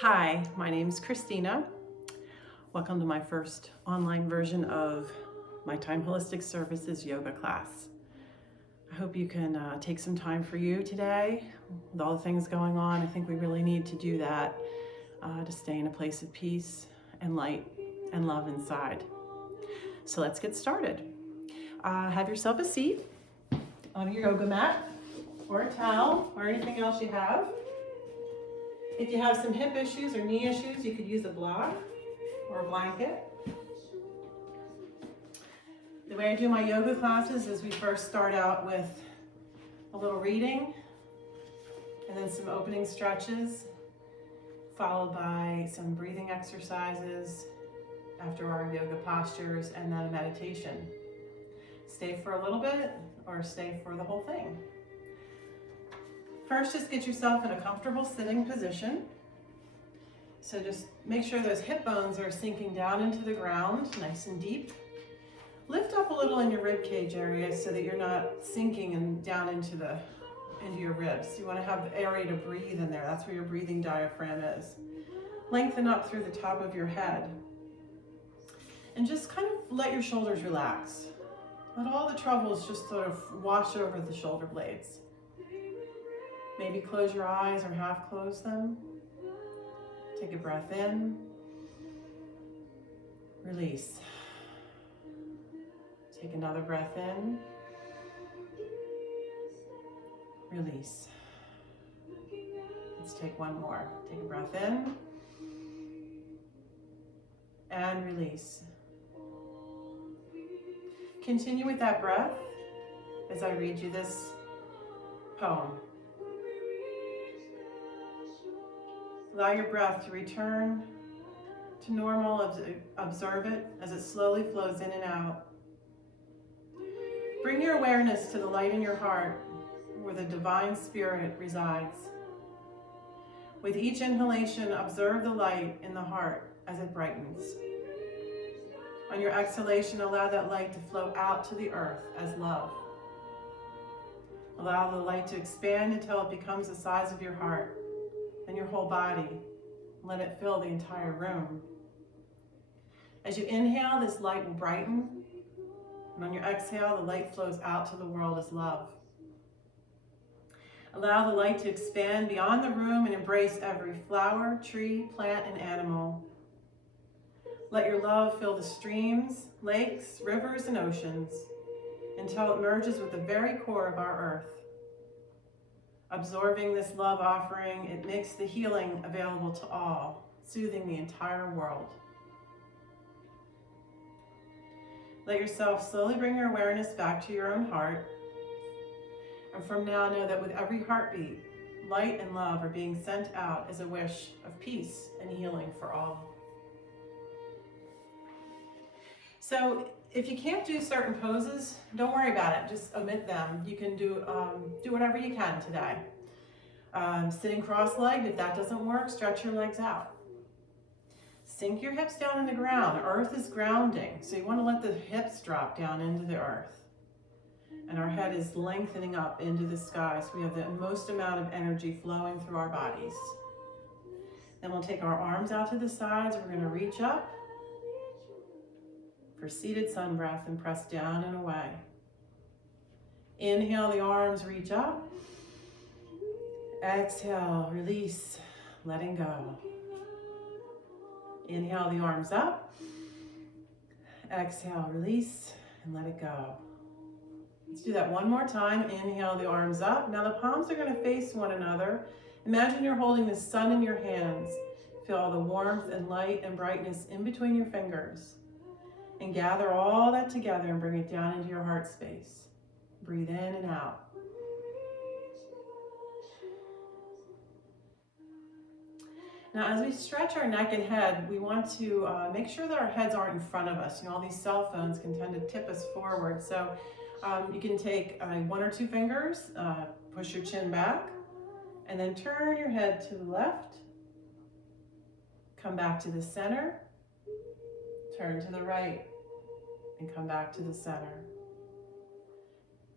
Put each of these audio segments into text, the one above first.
Hi, my name's Christina. Welcome to my first online version of my Time Holistic Services yoga class. I hope you can take some time for you today. With all the things going on, I think we really need to do that to stay in a place of peace and light and love inside. So let's get started. Have yourself a seat on your yoga mat or a towel or anything else you have. If you have some hip issues or knee issues, you could use a block or a blanket. The way I do my yoga classes is we first start out with a little reading and then some opening stretches, followed by some breathing exercises after our yoga postures, and then a meditation. Stay for a little bit or stay for the whole thing. First, just get yourself in a comfortable sitting position. So just make sure those hip bones are sinking down into the ground, nice and deep. Lift up a little in your rib cage area so that you're not sinking and down into your ribs. You want to have the area to breathe in there. That's where your breathing diaphragm is. Lengthen up through the top of your head. And just kind of let your shoulders relax. Let all the troubles just sort of wash over the shoulder blades. Maybe close your eyes or half close them. Take a breath in. Release. Take another breath in. Release. Let's take one more. Take a breath in. And release. Continue with that breath as I read you this poem. Allow your breath to return to normal. Observe it as it slowly flows in and out. Bring your awareness to the light in your heart where the divine spirit resides. With each inhalation, observe the light in the heart as it brightens. On your exhalation, allow that light to flow out to the earth as love. Allow the light to expand until it becomes the size of your heart and your whole body. Let it fill the entire room. As you inhale, this light will brighten. And on your exhale, the light flows out to the world as love. Allow the light to expand beyond the room and embrace every flower, tree, plant, and animal. Let your love fill the streams, lakes, rivers, and oceans until it merges with the very core of our earth. Absorbing this love offering, it makes the healing available to all, soothing the entire world. Let yourself slowly bring your awareness back to your own heart. And from now, know that with every heartbeat, light and love are being sent out as a wish of peace and healing for all. So if you can't do certain poses, don't worry about it. Just omit them. You can do whatever you can today. Sitting cross-legged, if that doesn't work, stretch your legs out. Sink your hips down in the ground. Earth is grounding, so you want to let the hips drop down into the earth. And our head is lengthening up into the sky, so we have the most amount of energy flowing through our bodies. Then we'll take our arms out to the sides. We're going to reach up for seated sun breath and press down and away. Inhale, the arms reach up. Exhale, release, letting go. Inhale, the arms up. Exhale, release, and let it go. Let's do that one more time. Inhale, the arms up. Now the palms are going to face one another. Imagine you're holding the sun in your hands. Feel all the warmth and light and brightness in between your fingers. And gather all that together and bring it down into your heart space. Breathe in and out. Now, as we stretch our neck and head, we want to make sure that our heads aren't in front of us. You know, all these cell phones can tend to tip us forward. So you can take one or two fingers, push your chin back, and then turn your head to the left. Come back to the center. Turn to the right and come back to the center.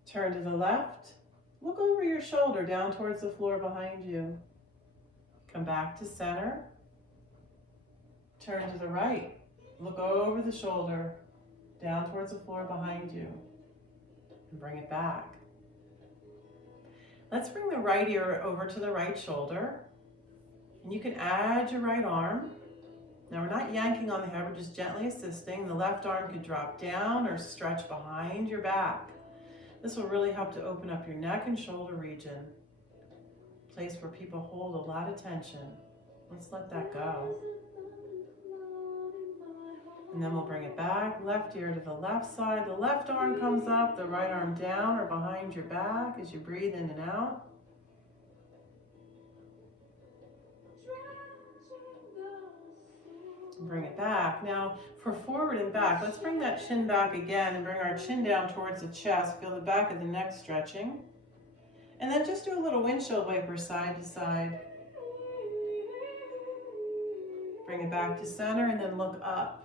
Turn to the left. Look over your shoulder down towards the floor behind you. Come back to center Turn to the right. Look over the shoulder, down towards the floor behind you, and bring it back. Let's bring the right ear over to the right shoulder, and you can add your right arm. Now we're not yanking on the head, we're just gently assisting. The left arm could drop down or stretch behind your back. This will really help to open up your neck and shoulder region, a place where people hold a lot of tension. Let's let that go. And then we'll bring it back, left ear to the left side. The left arm comes up, the right arm down or behind your back as you breathe in and out. And bring it back. Now for forward and back, let's bring that chin back again and bring our chin down towards the chest. Feel the back of the neck stretching. And then just do a little windshield wiper side to side. Bring it back to center and then look up.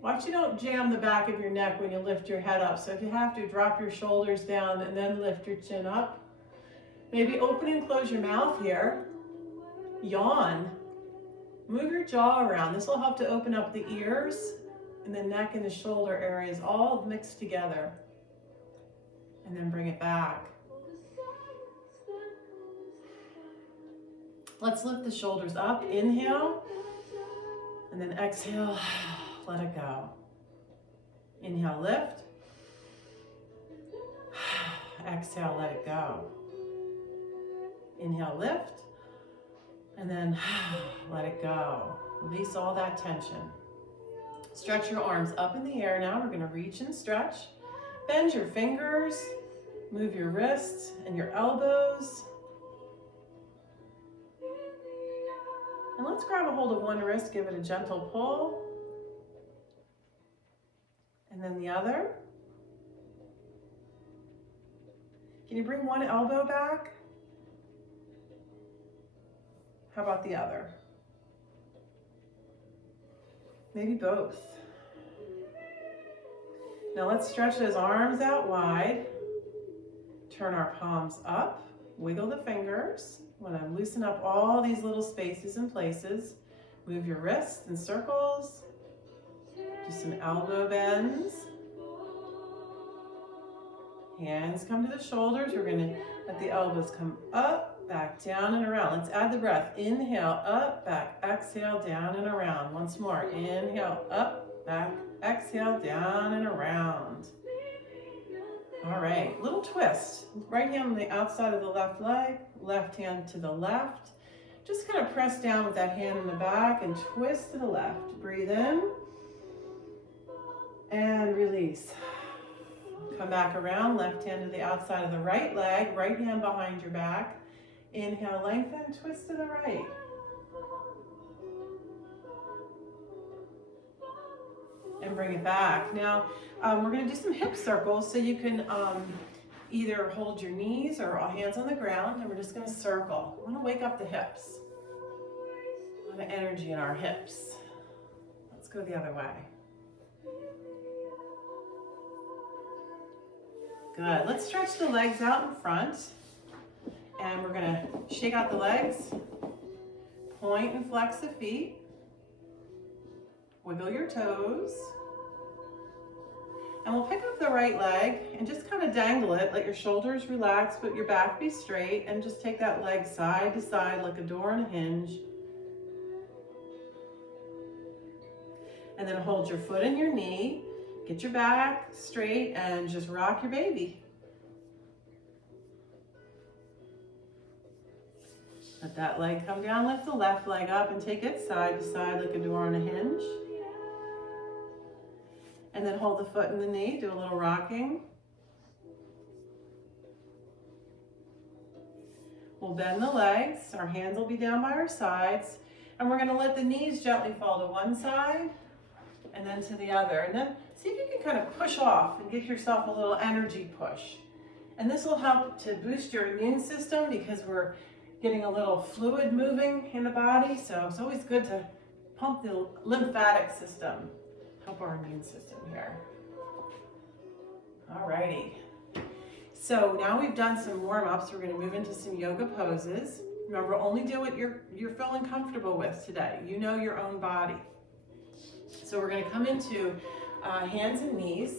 Watch you don't jam the back of your neck when you lift your head up. So if you have to, drop your shoulders down and then lift your chin up. Maybe open and close your mouth here. Yawn. Move your jaw around. This will help to open up the ears and the neck and the shoulder areas all mixed together. And then bring it back. Let's lift the shoulders up. Inhale. And then exhale. Let it go. Inhale, lift. Exhale, let it go. Inhale, lift. And then let it go. Release all that tension. Stretch your arms up in the air now. We're going to reach and stretch. Bend your fingers. Move your wrists and your elbows. And let's grab a hold of one wrist. Give it a gentle pull. And then the other. Can you bring one elbow back? How about the other? Maybe both. Now let's stretch those arms out wide. Turn our palms up. Wiggle the fingers. Want to loosen up all these little spaces and places. Move your wrists in circles. Do some elbow bends. Hands come to the shoulders. We're going to let the elbows come up, back, down, and around. Let's add the breath. Inhale, up, back, exhale, down, and around. Once more. Inhale, up, back, exhale, down, and around. All right, little twist. Right hand on the outside of the left leg, left hand to the left. Just kind of press down with that hand in the back and twist to the left. Breathe in. And release. Come back around, left hand to the outside of the right leg, right hand behind your back. Inhale, lengthen, twist to the right. And bring it back. Now, we're going to do some hip circles, so you can either hold your knees or all hands on the ground, and we're just going to circle. We want to wake up the hips. A lot of energy in our hips. Let's go the other way. Good. Let's stretch the legs out in front. And we're going to shake out the legs. Point and flex the feet. Wiggle your toes. And we'll pick up the right leg and just kind of dangle it. Let your shoulders relax, but your back be straight. And just take that leg side to side like a door on a hinge. And then hold your foot in your knee. Get your back straight and just rock your baby. Let that leg come down, lift the left leg up and take it side to side like a door on a hinge. And then hold the foot in the knee, do a little rocking. We'll bend the legs, our hands will be down by our sides, and we're gonna let the knees gently fall to one side and then to the other. And then see if you can kind of push off and give yourself a little energy push. And this will help to boost your immune system because we're getting a little fluid moving in the body. So it's always good to pump the lymphatic system, help our immune system here. All righty. So now we've done some warm-ups. We're going to move into some yoga poses. Remember, only do what you're feeling comfortable with today. You know your own body. So we're going to come into hands and knees.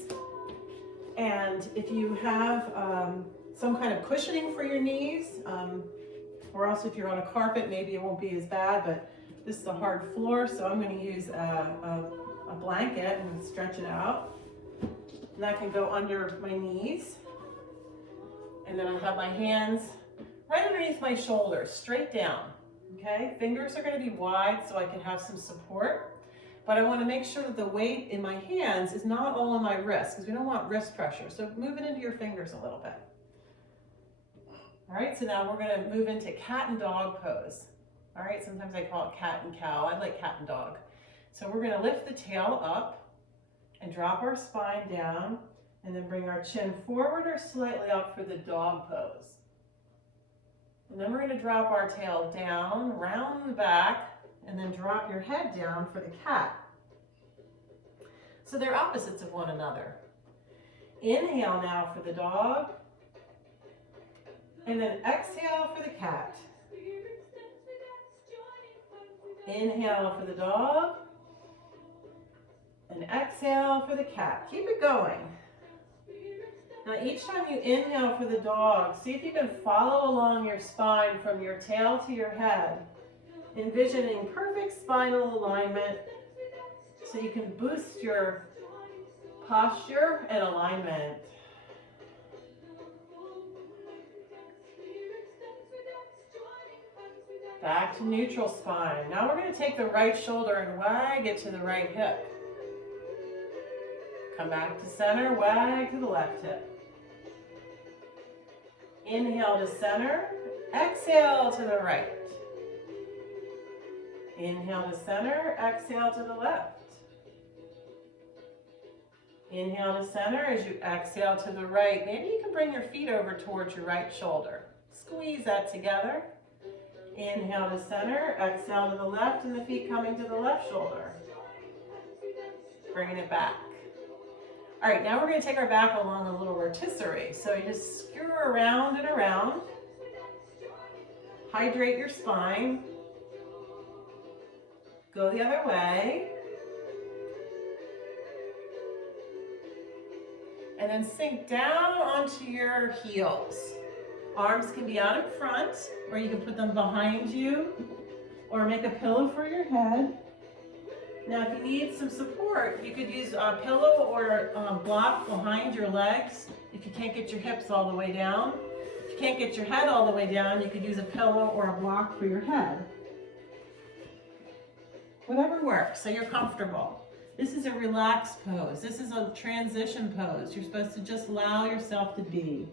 And if you have some kind of cushioning for your knees, or else if you're on a carpet, maybe it won't be as bad, but this is a hard floor, so I'm going to use a blanket and stretch it out. And that can go under my knees. And then I have my hands right underneath my shoulders, straight down, okay? Fingers are gonna be wide so I can have some support, but I wanna make sure that the weight in my hands is not all on my wrists, because we don't want wrist pressure. So move it into your fingers a little bit. All right, so now we're gonna move into cat and dog pose. All right, sometimes I call it cat and cow. I like cat and dog. So we're gonna lift the tail up and drop our spine down, and then bring our chin forward or slightly up for the dog pose. And then we're going to drop our tail down, round the back, and then drop your head down for the cat. So they're opposites of one another. Inhale now for the dog, and then exhale for the cat. Inhale for the dog, and exhale for the cat. Keep it going. Now each time you inhale for the dog, see if you can follow along your spine from your tail to your head, envisioning perfect spinal alignment so you can boost your posture and alignment. Back to neutral spine. Now we're going to take the right shoulder and wag it to the right hip. Come back to center, wag to the left hip. Inhale to center, exhale to the right. Inhale to center, exhale to the left. Inhale to center as you exhale to the right. Maybe you can bring your feet over towards your right shoulder. Squeeze that together. Inhale to center, exhale to the left, and the feet coming to the left shoulder. Bringing it back. All right, now we're going to take our back along a little rotisserie. So you just skew around and around. Hydrate your spine. Go the other way. And then sink down onto your heels. Arms can be out in front, or you can put them behind you, or make a pillow for your head. Now, if you need some support, you could use a pillow or a block behind your legs if you can't get your hips all the way down. If you can't get your head all the way down, you could use a pillow or a block for your head. Whatever works, so you're comfortable. This is a relaxed pose. This is a transition pose. You're supposed to just allow yourself to be.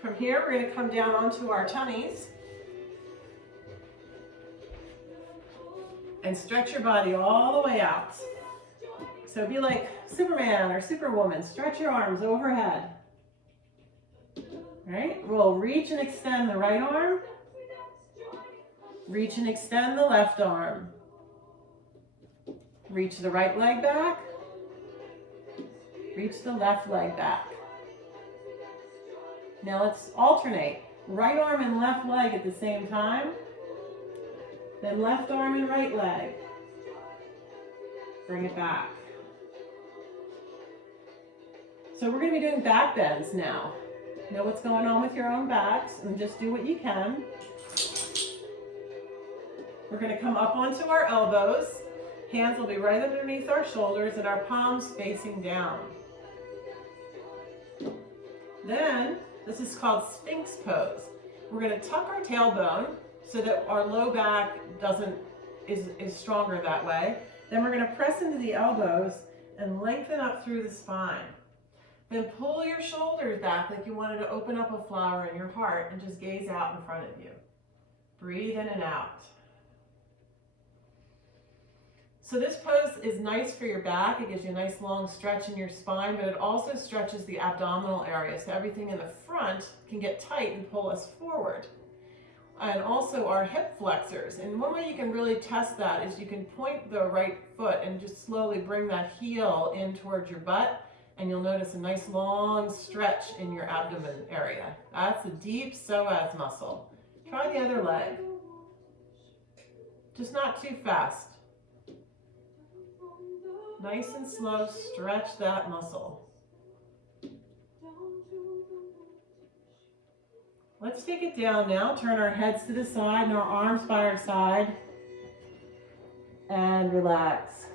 From here, we're going to come down onto our tummies and stretch your body all the way out. So be like Superman or Superwoman. Stretch your arms overhead. All right, we'll reach and extend the right arm. Reach and extend the left arm. Reach the right leg back. Reach the left leg back. Now let's alternate. Right arm and left leg at the same time. Then left arm and right leg. Bring it back. So we're going to be doing back bends now. Know what's going on with your own backs and just do what you can. We're going to come up onto our elbows. Hands will be right underneath our shoulders and our palms facing down. Then, this is called Sphinx pose. We're going to tuck our tailbone so that our low back is stronger that way. Then we're going to press into the elbows and lengthen up through the spine. Then pull your shoulders back like you wanted to open up a flower in your heart and just gaze out in front of you. Breathe in and out. So this pose is nice for your back. It gives you a nice long stretch in your spine, but it also stretches the abdominal area, so everything in the front can get tight and pull us forward. and also our hip flexors. And one way you can really test that is you can point the right foot and just slowly bring that heel in towards your butt, and you'll notice a nice long stretch in your abdomen area. That's the deep psoas muscle. Try the other leg. Just not too fast. Nice and slow, stretch that muscle. Let's take it down now. Turn our heads to the side and our arms by our side. And relax.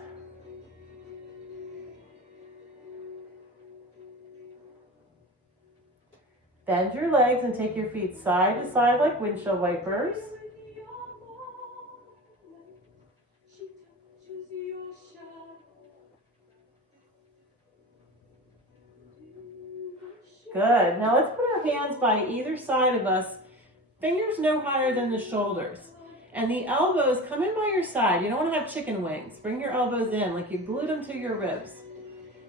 Bend your legs and take your feet side to side like windshield wipers. Good. Now let's put our hands by either side of us, fingers no higher than the shoulders. And the elbows come in by your side. You don't want to have chicken wings. Bring your elbows in like you glued them to your ribs.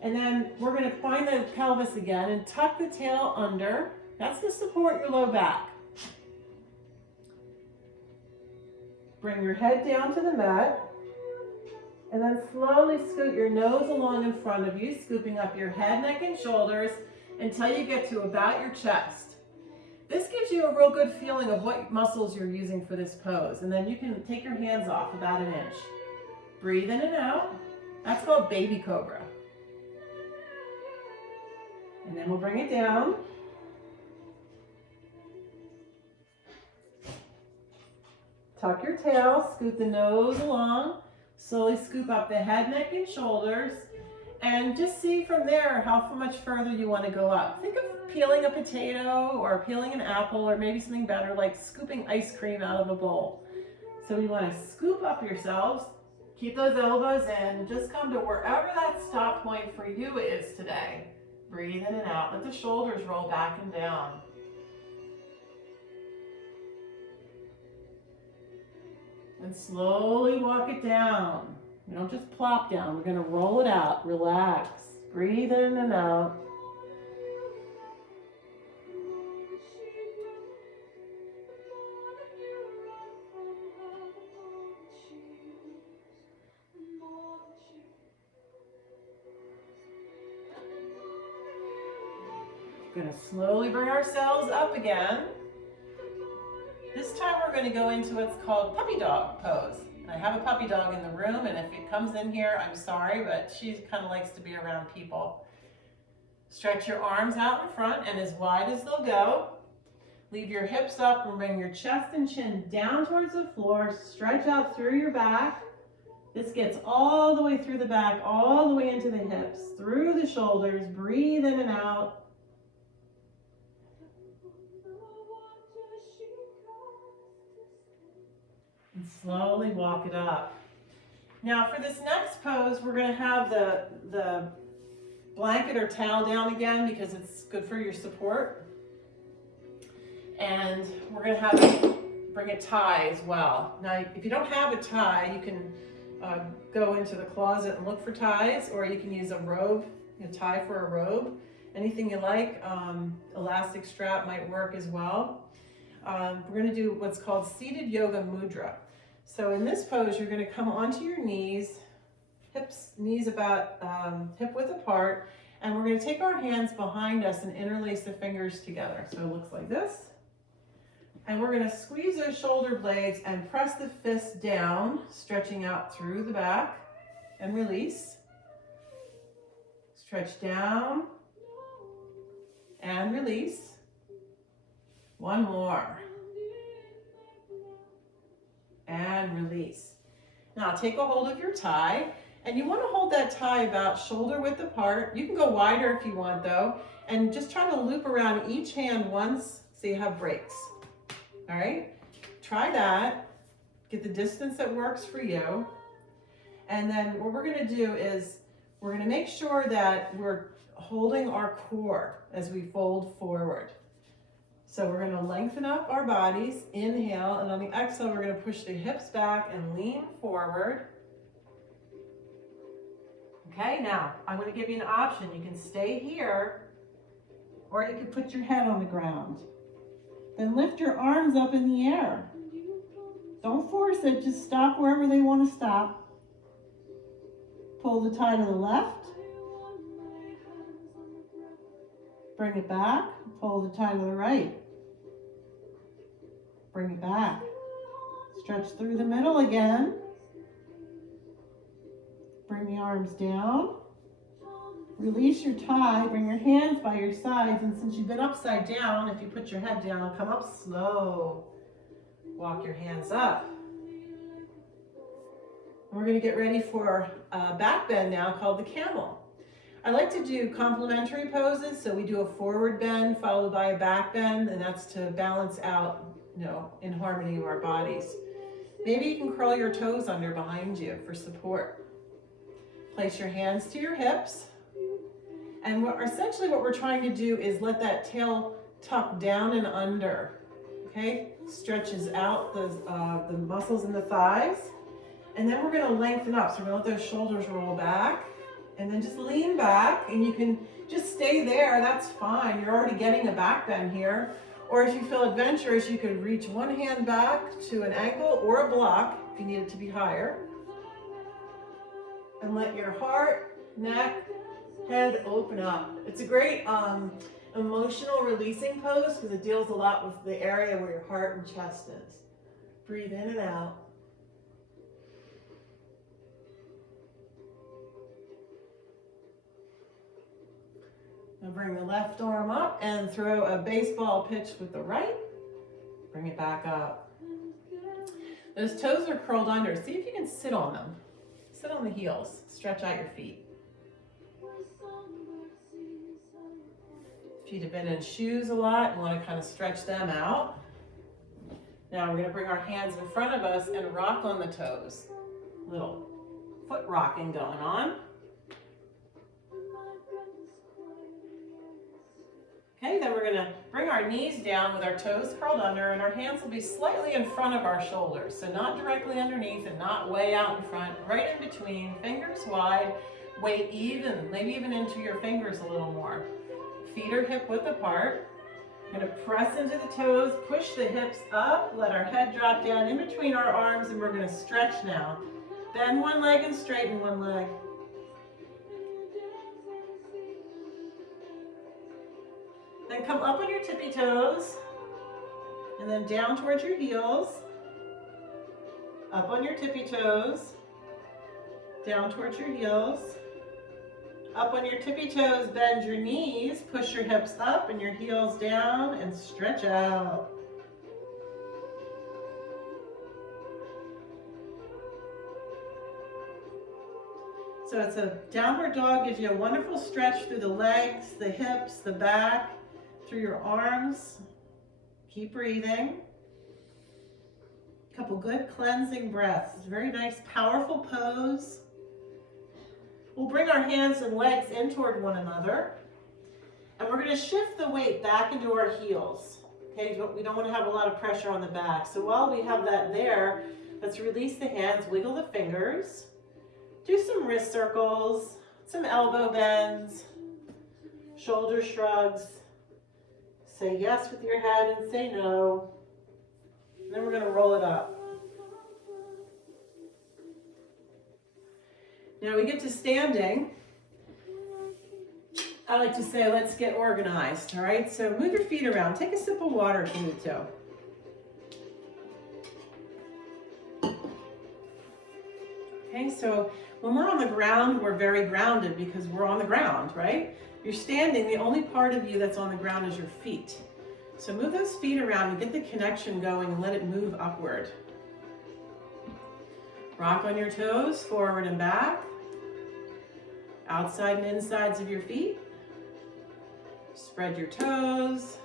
And then we're going to find the pelvis again and tuck the tail under. That's to support your low back. Bring your head down to the mat. And then slowly scoot your nose along in front of you, scooping up your head, neck, and shoulders until you get to about your chest. This gives you a real good feeling of what muscles you're using for this pose. And then you can take your hands off about an inch. Breathe in and out. That's called baby cobra. And then we'll bring it down. Tuck your tail, scoop the nose along, slowly scoop up the head, neck, and shoulders, and just see from there how much further you want to go up. Think of peeling a potato or peeling an apple or maybe something better like scooping ice cream out of a bowl. So you want to scoop up yourselves, keep those elbows in, just come to wherever that stop point for you is today. Breathe in and out, let the shoulders roll back and down. And slowly walk it down. You don't just plop down. We're going to roll it out. Relax. Breathe in and out. We're going to slowly bring ourselves up again. This time we're going to go into what's called puppy dog pose. I have a puppy dog in the room, and if it comes in here, I'm sorry, but she kind of likes to be around people. Stretch your arms out in front and as wide as they'll go. Leave your hips up and bring your chest and chin down towards the floor. Stretch out through your back. This gets all the way through the back, all the way into the hips, through the shoulders. Breathe in and out. And slowly walk it up. Now for this next pose, we're going to have the blanket or towel down again because it's good for your support. And we're going to bring a tie as well. Now if you don't have a tie, you can go into the closet and look for ties, or you can use a robe, a tie for a robe. Anything you like. Elastic strap might work as well. We're going to do what's called seated yoga mudra. So in this pose, you're going to come onto your knees, knees about hip width apart, and we're going to take our hands behind us and interlace the fingers together. So it looks like this. And we're going to squeeze those shoulder blades and press the fists down, stretching out through the back, and release. Stretch down and release. One more. And release. Now take a hold of your tie, and you want to hold that tie about shoulder width apart. You can go wider if you want though, and just try to loop around each hand once so you have breaks. All right, try that. Get the distance that works for you. And then what we're going to do is we're going to make sure that we're holding our core as we fold forward. So we're going to lengthen up our bodies, inhale, and on the exhale, we're going to push the hips back and lean forward. Okay, now I'm going to give you an option. You can stay here, or you can put your head on the ground. Then lift your arms up in the air. Don't force it, just stop wherever they want to stop. Pull the tie to the left. Bring it back, pull the tie to the right. Bring it back. Stretch through the middle again. Bring the arms down. Release your tie, bring your hands by your sides, and since you've been upside down, if you put your head down, come up slow. Walk your hands up. And we're going to get ready for a back bend now called the camel. I like to do complementary poses, so we do a forward bend followed by a back bend, and that's to balance out, in harmony of our bodies. Maybe you can curl your toes under behind you for support. Place your hands to your hips. And essentially what we're trying to do is let that tail tuck down and under, okay? Stretches out the muscles in the thighs. And then we're gonna lengthen up. So we're gonna let those shoulders roll back and then just lean back, and you can just stay there, that's fine. You're already getting a back bend here. Or if you feel adventurous, you could reach one hand back to an ankle or a block if you need it to be higher. And let your heart, neck, head open up. It's a great emotional releasing pose because it deals a lot with the area where your heart and chest is. Breathe in and out. Now bring the left arm up and throw a baseball pitch with the right. Bring it back up. Those toes are curled under. See if you can sit on them. Sit on the heels. Stretch out your feet. Feet have been in shoes a lot and want to kind of stretch them out. Now we're going to bring our hands in front of us and rock on the toes. Little foot rocking going on. Okay, then we're going to bring our knees down with our toes curled under, and our hands will be slightly in front of our shoulders. So not directly underneath and not way out in front, right in between, fingers wide, weight even, maybe even into your fingers a little more. Feet are hip width apart. We're going to press into the toes, push the hips up, let our head drop down in between our arms, and we're going to stretch now. Bend one leg and straighten one leg. Then come up on your tippy toes, and then down towards your heels. Up on your tippy toes, down towards your heels. Up on your tippy toes, bend your knees, push your hips up and your heels down, and stretch out. So it's a downward dog, gives you a wonderful stretch through the legs, the hips, the back, through your arms. Keep breathing. A couple good cleansing breaths. It's a very nice, powerful pose. We'll bring our hands and legs in toward one another. And we're going to shift the weight back into our heels. Okay, we don't want to have a lot of pressure on the back. So while we have that there, let's release the hands, wiggle the fingers. Do some wrist circles, some elbow bends, shoulder shrugs. Say yes with your head and say no. And then we're going to roll it up. Now we get to standing. I like to say, let's get organized, all right? So move your feet around. Take a sip of water if you need to. Okay, so when we're on the ground, we're very grounded because we're on the ground, right? You're standing, the only part of you that's on the ground is your feet. So move those feet around and get the connection going and let it move upward. Rock on your toes, forward and back. Outside and insides of your feet. Spread your toes.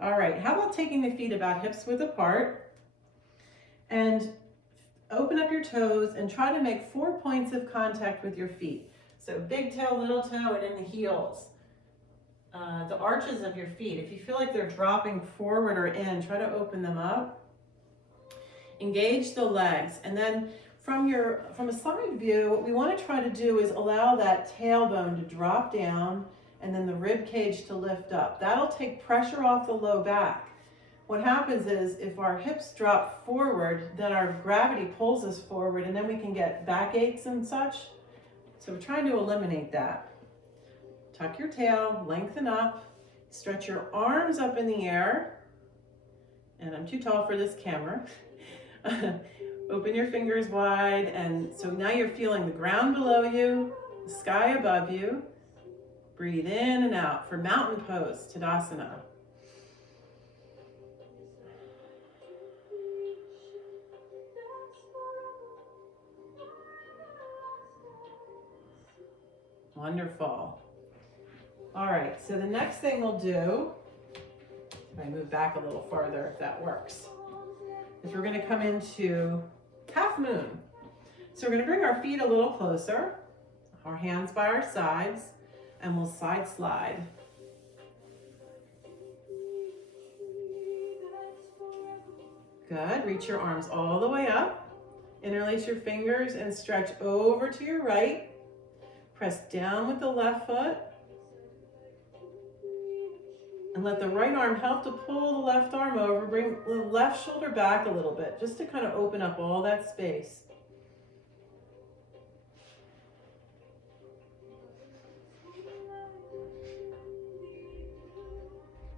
All right, how about taking the feet about hips width apart and open up your toes and try to make 4 points of contact with your feet. So big toe, little toe, and in the heels. The arches of your feet. If you feel like they're dropping forward or in, try to open them up. Engage the legs. And then from a side view, what we want to try to do is allow that tailbone to drop down and then the rib cage to lift up. That'll take pressure off the low back. What happens is if our hips drop forward, then our gravity pulls us forward, and then we can get back aches and such. So we're trying to eliminate that. Tuck your tail, lengthen up, stretch your arms up in the air. And I'm too tall for this camera. Open your fingers wide, and so now you're feeling the ground below you, the sky above you. Breathe in and out for mountain pose, Tadasana. Wonderful. All right, so the next thing we'll do, if I move back a little farther if that works, is we're gonna come into half moon. So we're gonna bring our feet a little closer, our hands by our sides, and we'll side slide. Good, reach your arms all the way up. Interlace your fingers and stretch over to your right. Press down with the left foot. And let the right arm help to pull the left arm over. Bring the left shoulder back a little bit, just to kind of open up all that space.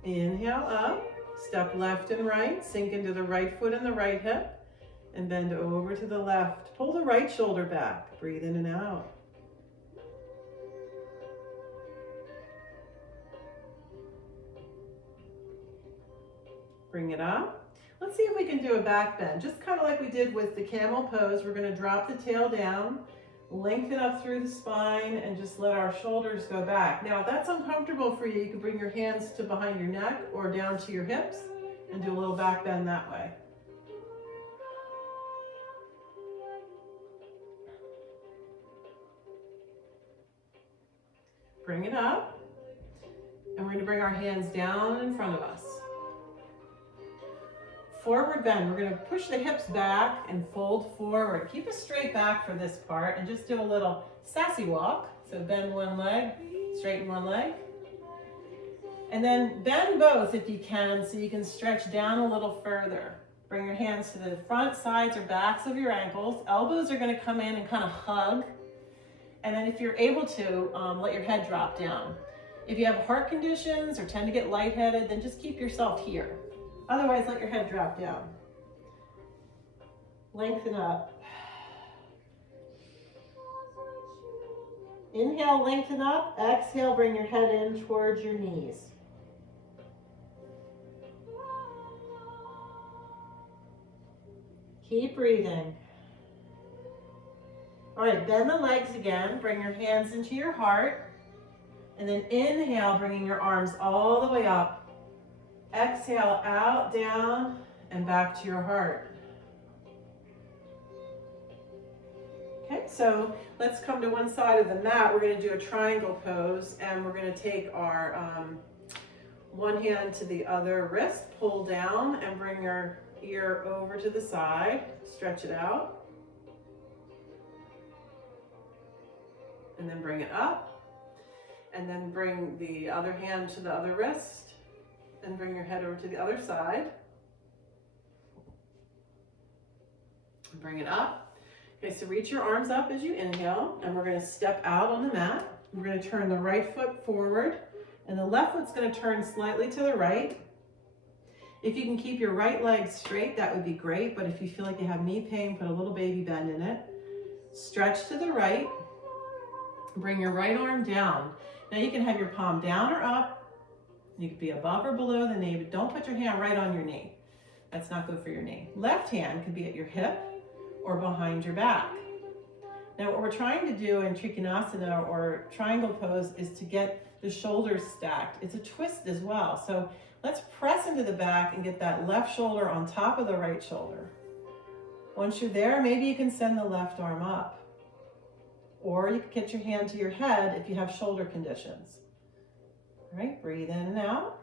Inhale up, step left and right, sink into the right foot and the right hip, and bend over to the left. Pull the right shoulder back, breathe in and out. Bring it up. Let's see if we can do a back bend, just kind of like we did with the camel pose. We're going to drop the tail down, lengthen up through the spine, and just let our shoulders go back. Now, if that's uncomfortable for you, you can bring your hands to behind your neck or down to your hips and do a little back bend that way. Bring it up, and we're going to bring our hands down in front of us. Forward bend, we're going to push the hips back and fold forward. Keep a straight back for this part and just do a little sassy walk. So bend one leg, straighten one leg. And then bend both if you can, so you can stretch down a little further. Bring your hands to the front, sides, or backs of your ankles. Elbows are going to come in and kind of hug. And then if you're able to, let your head drop down. If you have heart conditions or tend to get lightheaded, then just keep yourself here. Otherwise, let your head drop down. Lengthen up. Inhale, lengthen up. Exhale, bring your head in towards your knees. Keep breathing. All right, bend the legs again. Bring your hands into your heart. And then inhale, bringing your arms all the way up. Exhale, out, down, and back to your heart. Okay, so let's come to one side of the mat. We're going to do a triangle pose, and we're going to take our one hand to the other wrist, pull down, and bring your ear over to the side. Stretch it out. And then bring it up. And then bring the other hand to the other wrist. And bring your head over to the other side. Bring it up. Okay, so reach your arms up as you inhale, and we're going to step out on the mat. We're going to turn the right foot forward, and the left foot's going to turn slightly to the right. If you can keep your right leg straight, that would be great, but if you feel like you have knee pain, put a little baby bend in it. Stretch to the right. Bring your right arm down. Now you can have your palm down or up. You could be above or below the knee, but don't put your hand right on your knee. That's not good for your knee. Left hand could be at your hip or behind your back. Now what we're trying to do in Trikonasana or triangle pose is to get the shoulders stacked. It's a twist as well. So let's press into the back and get that left shoulder on top of the right shoulder. Once you're there, maybe you can send the left arm up. Or you can get your hand to your head if you have shoulder conditions. All right, breathe in and out.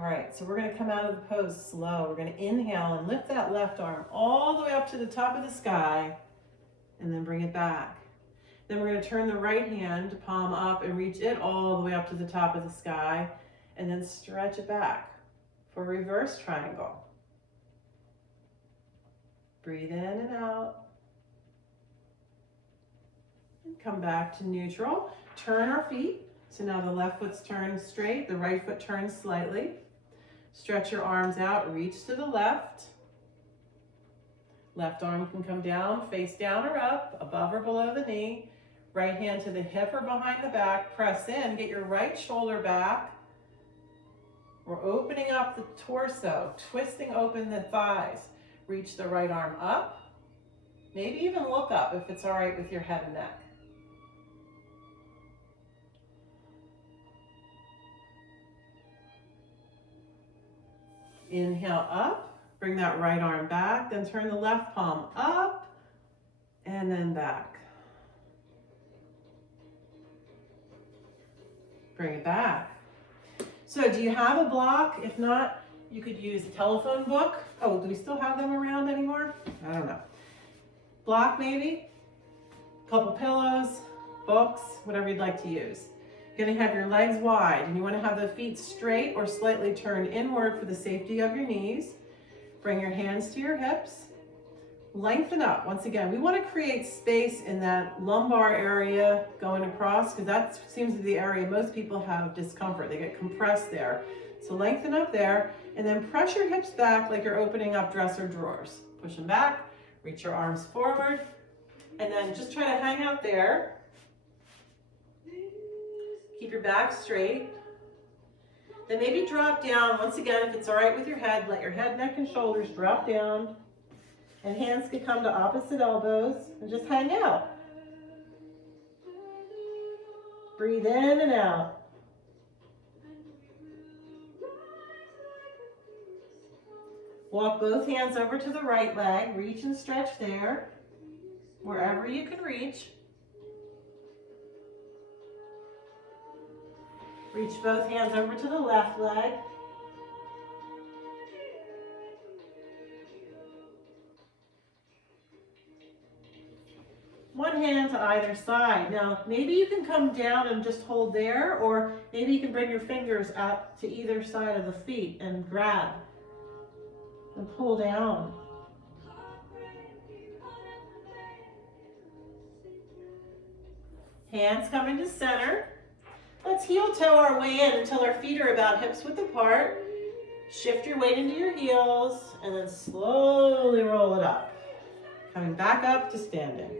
All right, so we're gonna come out of the pose slow. We're gonna inhale and lift that left arm all the way up to the top of the sky and then bring it back. Then we're gonna turn the right hand, palm up, and reach it all the way up to the top of the sky and then stretch it back for reverse triangle. Breathe in and out. And come back to neutral. Turn our feet. So now the left foot's turned straight, the right foot turns slightly. Stretch your arms out, reach to the left. Left arm can come down, face down or up, above or below the knee. Right hand to the hip or behind the back. Press in, get your right shoulder back. We're opening up the torso, twisting open the thighs. Reach the right arm up. Maybe even look up if it's all right with your head and neck. Inhale up, bring that right arm back, then turn the left palm up and then back. Bring it back. So do you have a block? If not, you could use a telephone book. Oh, do we still have them around anymore? I don't know. Block maybe, a couple pillows, books, whatever you'd like to use. You're gonna have your legs wide and you wanna have the feet straight or slightly turned inward for the safety of your knees. Bring your hands to your hips. Lengthen up. Once again, we wanna create space in that lumbar area going across because that seems to be the area most people have discomfort. They get compressed there. So lengthen up there and then press your hips back like you're opening up dresser drawers. Push them back, reach your arms forward, and then just try to hang out there. Keep your back straight. Then maybe drop down. Once again, if it's all right with your head, let your head, neck, and shoulders drop down. And hands can come to opposite elbows and just hang out. Breathe in and out. Walk both hands over to the right leg. Reach and stretch there, wherever you can reach. Reach both hands over to the left leg. One hand to either side. Now, maybe you can come down and just hold there, or maybe you can bring your fingers out to either side of the feet and grab and pull down. Hands coming to center. Let's heel toe our way in until our feet are about hips width apart. Shift your weight into your heels and then slowly roll it up. Coming back up to standing.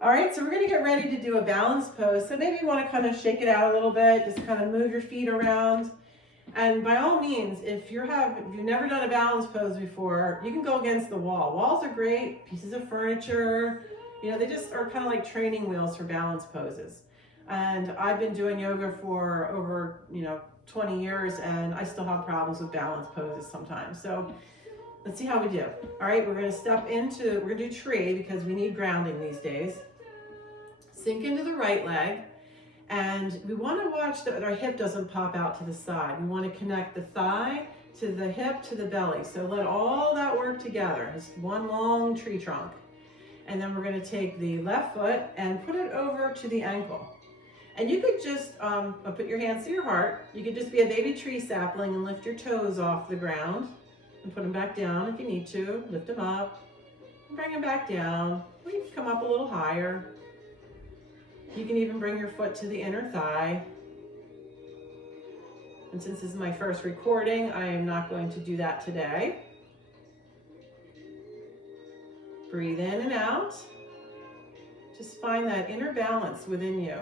All right, so we're gonna get ready to do a balance pose. So maybe you wanna kind of shake it out a little bit, just kind of move your feet around. And by all means, if you've never done a balance pose before, you can go against the wall. Walls are great, pieces of furniture, you know, they just are kind of like training wheels for balance poses. And I've been doing yoga for over, 20 years, and I still have problems with balance poses sometimes. So let's see how we do. All right, we're gonna do tree because we need grounding these days. Sink into the right leg, and we wanna watch that our hip doesn't pop out to the side. We wanna connect the thigh to the hip to the belly. So let all that work together. It's one long tree trunk. And then we're gonna take the left foot and put it over to the ankle. And you could just put your hands to your heart. You could just be a baby tree sapling and lift your toes off the ground and put them back down if you need to. Lift them up and bring them back down. Or you can come up a little higher. You can even bring your foot to the inner thigh. And since this is my first recording, I am not going to do that today. Breathe in and out. Just find that inner balance within you.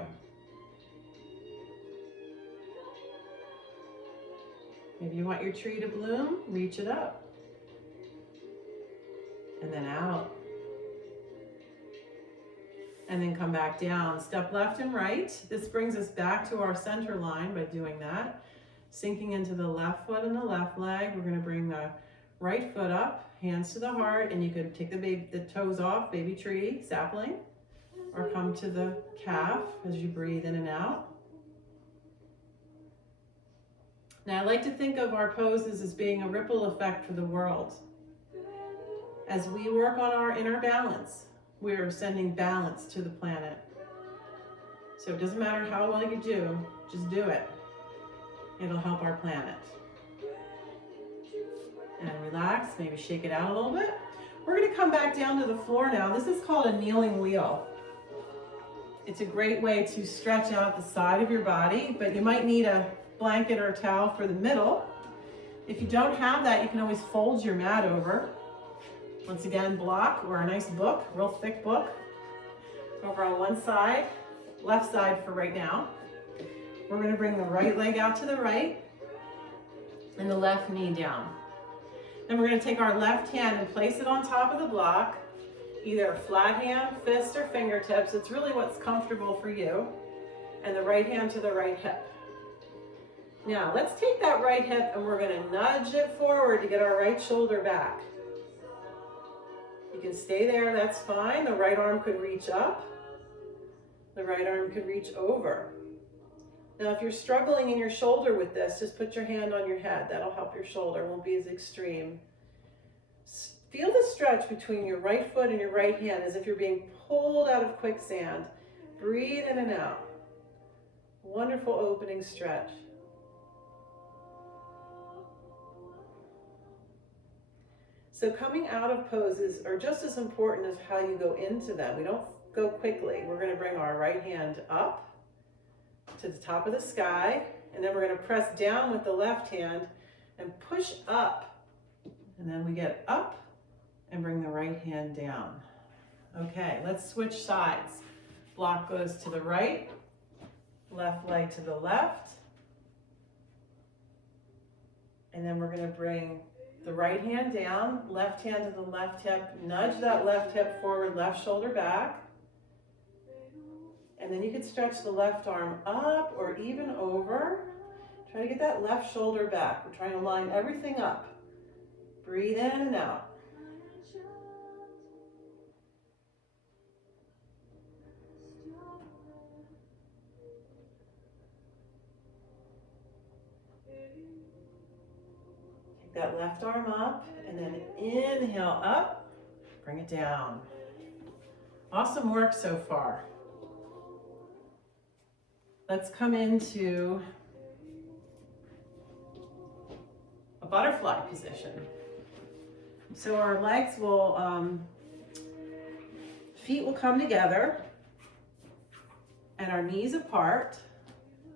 Maybe you want your tree to bloom, reach it up. And then out. And then come back down. Step left and right. This brings us back to our center line by doing that. Sinking into the left foot and the left leg. We're gonna bring the right foot up, hands to the heart, and you could take the toes off, baby tree, sapling, or come to the calf as you breathe in and out. Now, I like to think of our poses as being a ripple effect for the world. As we work on our inner balance, we're sending balance to the planet. So it doesn't matter how well you do, just do it. It'll help our planet. And relax, maybe shake it out a little bit. We're gonna come back down to the floor now. This is called a kneeling wheel. It's a great way to stretch out the side of your body, but you might need a blanket or a towel for the middle. If you don't have that, you can always fold your mat over. Once again, block or a nice book, real thick book, over on one side, left side for right now. We're gonna bring the right leg out to the right and the left knee down. Then we're gonna take our left hand and place it on top of the block, either a flat hand, fist, or fingertips. It's really what's comfortable for you. And the right hand to the right hip. Now, let's take that right hip and we're gonna nudge it forward to get our right shoulder back. You can stay there, that's fine. The right arm could reach up. The right arm could reach over. Now, if you're struggling in your shoulder with this, just put your hand on your head. That'll help your shoulder, it won't be as extreme. Feel the stretch between your right foot and your right hand as if you're being pulled out of quicksand. Breathe in and out. Wonderful opening stretch. So coming out of poses are just as important as how you go into them. We don't go quickly. We're going to bring our right hand up to the top of the sky, and then we're going to press down with the left hand and push up. And then we get up and bring the right hand down. Okay, let's switch sides. Block goes to the right, left leg to the left. And then we're going to bring the right hand down, left hand to the left hip, nudge that left hip forward, left shoulder back. And then you could stretch the left arm up or even over. Try to get that left shoulder back. We're trying to line everything up. Breathe in and out. That left arm up and then inhale up, bring it down. Awesome work so far. Let's come into a butterfly position. So our legs will, feet will come together and our knees apart,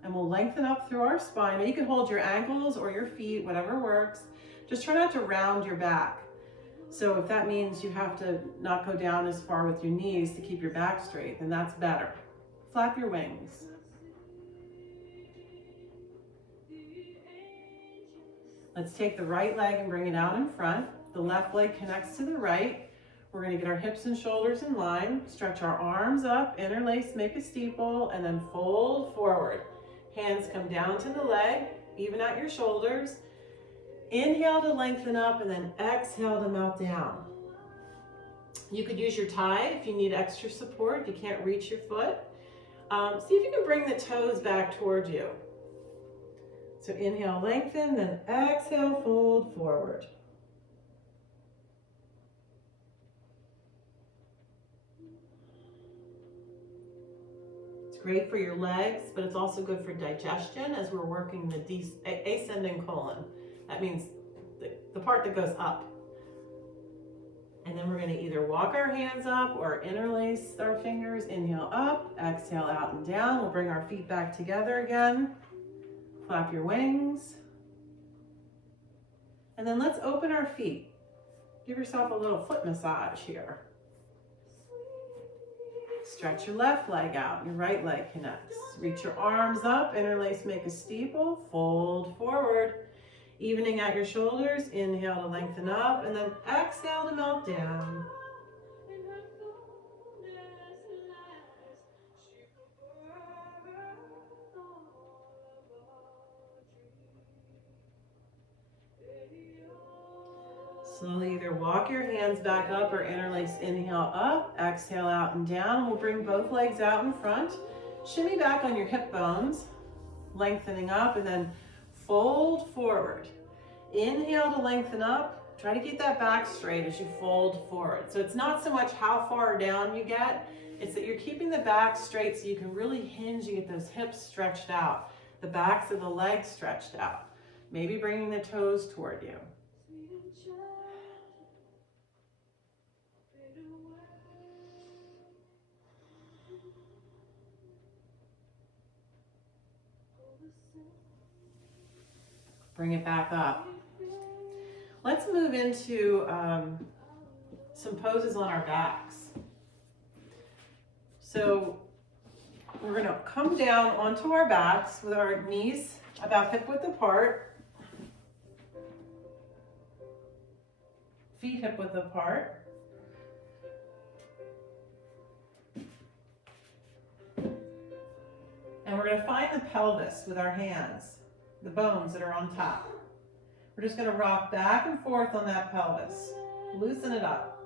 and we'll lengthen up through our spine. Now you can hold your ankles or your feet, whatever works. Just try not to round your back. So if that means you have to not go down as far with your knees to keep your back straight, then that's better. Flap your wings. Let's take the right leg and bring it out in front. The left leg connects to the right. We're going to get our hips and shoulders in line. Stretch our arms up, interlace, make a steeple, and then fold forward. Hands come down to the leg, even at your shoulders. Inhale to lengthen up, and then exhale to melt down. You could use your tie if you need extra support, if you can't reach your foot. See if you can bring the toes back towards you. So inhale, lengthen, then exhale, fold forward. It's great for your legs, but it's also good for digestion as we're working the ascending colon. That means the part that goes up. And then we're going to either walk our hands up or interlace our fingers. Inhale up, exhale out and down. We'll bring our feet back together again. Flap your wings. And then let's open our feet. Give yourself a little foot massage here. Stretch your left leg out, your right leg connects. Reach your arms up, interlace, make a steeple, fold forward. Evening at your shoulders, inhale to lengthen up, and then exhale to melt down. Slowly either walk your hands back up or interlace, inhale up, exhale out and down. We'll bring both legs out in front. Shimmy back on your hip bones, lengthening up, and then fold forward. Inhale to lengthen up. Try to keep that back straight as you fold forward. So it's not so much how far down you get, it's that you're keeping the back straight so you can really hinge and get those hips stretched out, the backs of the legs stretched out. Maybe bringing the toes toward you. Bring it back up. Let's move into some poses on our backs. So we're going to come down onto our backs with our knees about hip width apart, feet hip width apart. And we're going to find the pelvis with our hands, the bones that are on top. We're just going to rock back and forth on that pelvis. Loosen it up.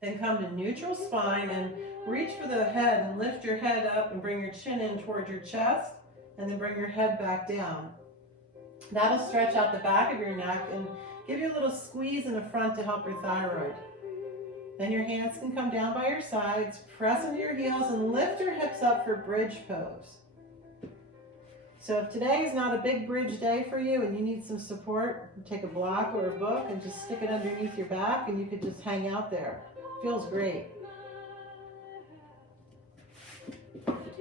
Then come to neutral spine and reach for the head and lift your head up and bring your chin in towards your chest and then bring your head back down. That'll stretch out the back of your neck and give you a little squeeze in the front to help your thyroid. Then your hands can come down by your sides, press into your heels and lift your hips up for bridge pose. So if today is not a big bridge day for you and you need some support, take a block or a book and just stick it underneath your back and you could just hang out there. Feels great.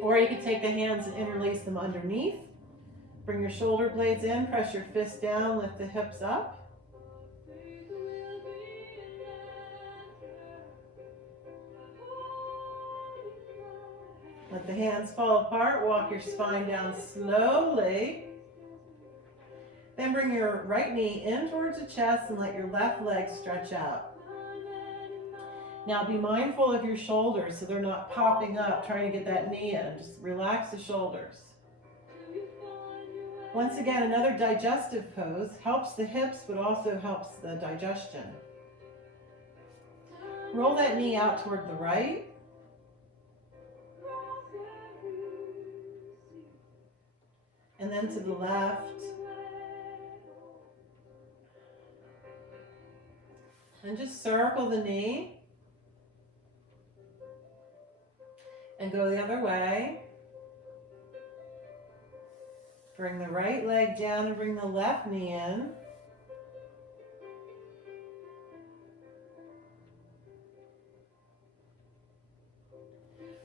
Or you could take the hands and interlace them underneath. Bring your shoulder blades in, press your fist down, lift the hips up. Let the hands fall apart, walk your spine down slowly. Then bring your right knee in towards the chest and let your left leg stretch out. Now be mindful of your shoulders so they're not popping up, trying to get that knee in. Just relax the shoulders. Once again, another digestive pose. Helps the hips, but also helps the digestion. Roll that knee out toward the right. And then to the left. And just circle the knee. And go the other way. Bring the right leg down and bring the left knee in.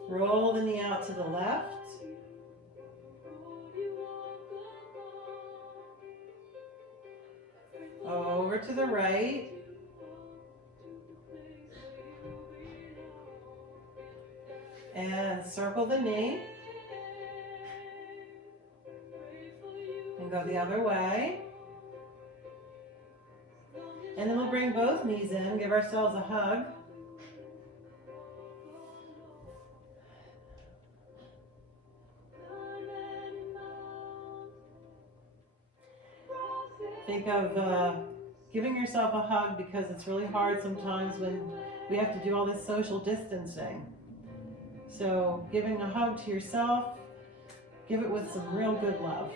Roll the knee out to the left. Over to the right. And circle the knee. And go the other way. And then we'll bring both knees in, give ourselves a hug. Think of giving yourself a hug because it's really hard sometimes when we have to do all this social distancing. So giving a hug to yourself, give it with some real good love.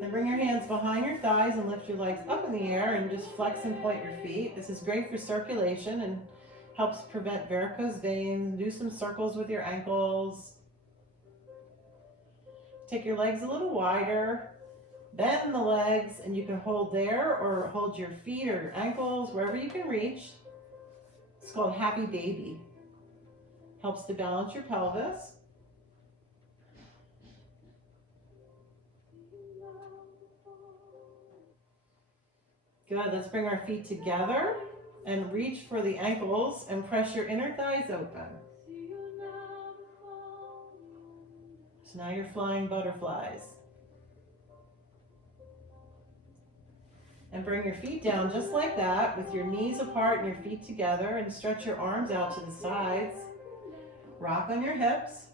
And bring your hands behind your thighs and lift your legs up in the air and just flex and point your feet. This is great for circulation and helps prevent varicose veins. Do some circles with your ankles. Take your legs a little wider, bend the legs, and you can hold there or hold your feet or your ankles, wherever you can reach. It's called Happy Baby. Helps to balance your pelvis. Good, let's bring our feet together and reach for the ankles and press your inner thighs open. So now you're flying butterflies. And bring your feet down just like that with your knees apart and your feet together and stretch your arms out to the sides. Rock on your hips.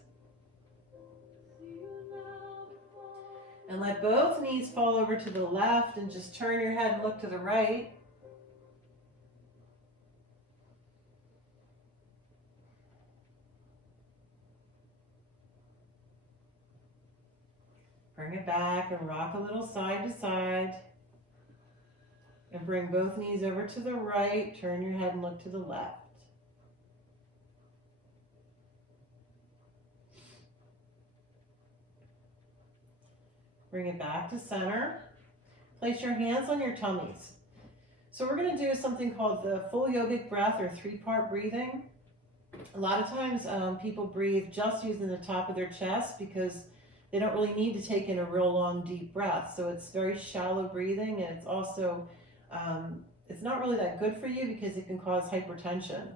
And let both knees fall over to the left and just turn your head and look to the right. Bring it back and rock a little side to side. And bring both knees over to the right. Turn your head and look to the left. Bring it back to center. Place your hands on your tummies. So we're going to do something called the full yogic breath, or 3-part breathing. A lot of times people breathe just using the top of their chest because they don't really need to take in a real long, deep breath. So it's very shallow breathing, and it's also, it's not really that good for you because it can cause hypertension.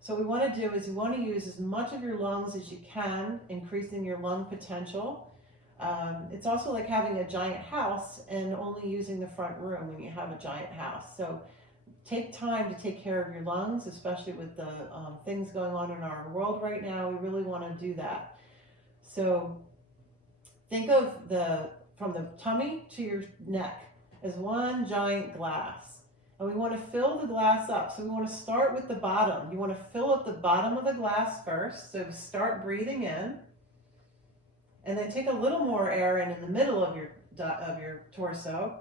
So what we want to do is we want to use as much of your lungs as you can, increasing your lung potential. It's also like having a giant house and only using the front room when you have a giant house. So take time to take care of your lungs, especially with the things going on in our world right now. We really want to do that. So think of from the tummy to your neck as one giant glass. And we want to fill the glass up. So we want to start with the bottom. You want to fill up the bottom of the glass first. So start breathing in. And then take a little more air in the middle of your torso.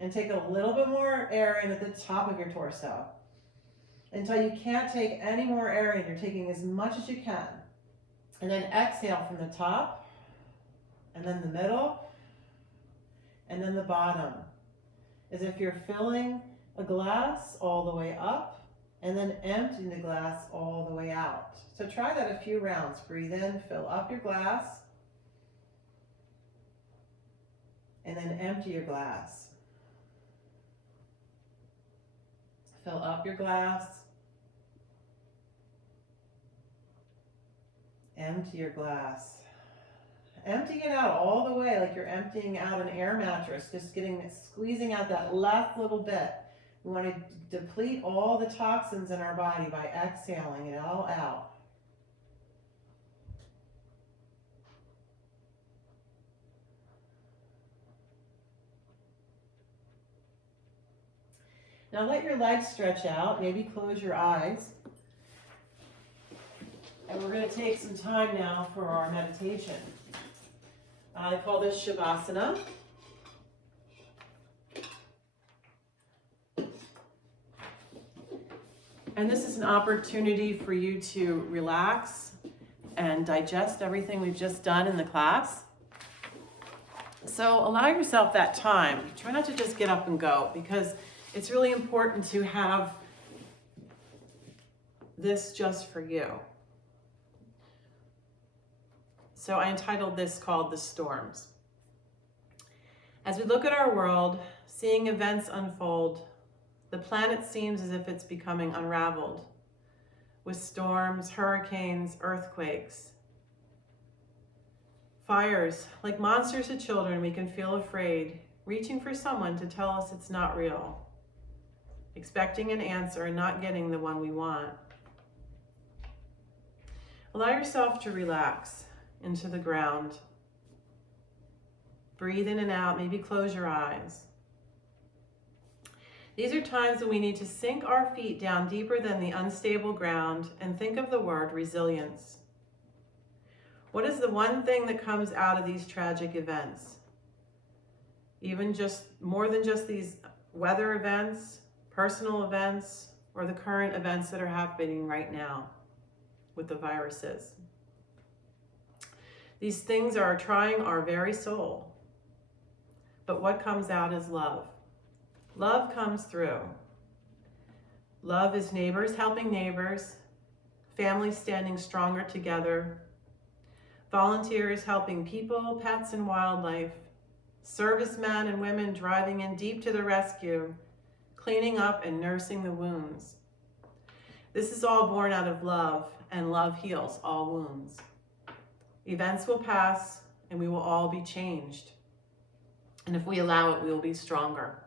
And take a little bit more air in at the top of your torso. Until you can't take any more air in. You're taking as much as you can. And then exhale from the top. And then the middle. And then the bottom. As if you're filling a glass all the way up. And then emptying the glass all the way out. So try that a few rounds. Breathe in, fill up your glass, and then empty your glass. Fill up your glass, empty your glass. Empty it out all the way like you're emptying out an air mattress, just squeezing out that last little bit. We want to deplete all the toxins in our body by exhaling it all out. Now let your legs stretch out, maybe close your eyes. And we're going to take some time now for our meditation. I call this Shavasana. And this is an opportunity for you to relax and digest everything we've just done in the class. So allow yourself that time. Try not to just get up and go, because it's really important to have this just for you. So I entitled this called The Storms. As we look at our world, seeing events unfold, the planet seems as if it's becoming unraveled, with storms, hurricanes, earthquakes, fires. Like monsters to children, we can feel afraid, reaching for someone to tell us it's not real, expecting an answer and not getting the one we want. Allow yourself to relax into the ground. Breathe in and out, maybe close your eyes. These are times when we need to sink our feet down deeper than the unstable ground and think of the word resilience. What is the one thing that comes out of these tragic events? Even just more than just these weather events, personal events, or the current events that are happening right now with the viruses. These things are trying our very soul. But what comes out is love. Love comes through. Love is neighbors helping neighbors, families standing stronger together, volunteers helping people, pets, and wildlife, servicemen and women driving in deep to the rescue, cleaning up and nursing the wounds. This is all born out of love, and love heals all wounds. Events will pass, and we will all be changed. And if we allow it, we will be stronger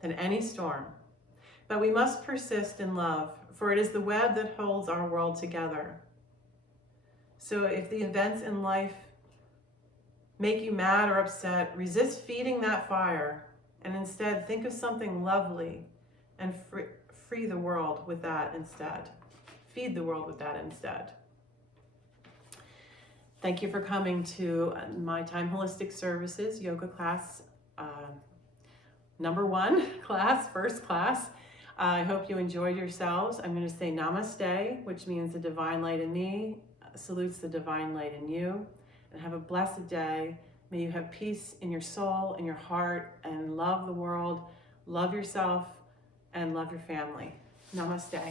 than any storm. But we must persist in love, for it is the web that holds our world together. So if the events in life make you mad or upset, resist feeding that fire, and instead think of something lovely and free the world with that instead. Feed the world with that instead. Thank you for coming to my Time Holistic Services yoga class, number 1 class, first class. I hope you enjoyed yourselves. I'm going to say namaste, which means the divine light in me salutes the divine light in you. And have a blessed day. May you have peace in your soul, in your heart, and love the world, love yourself, and love your family. Namaste.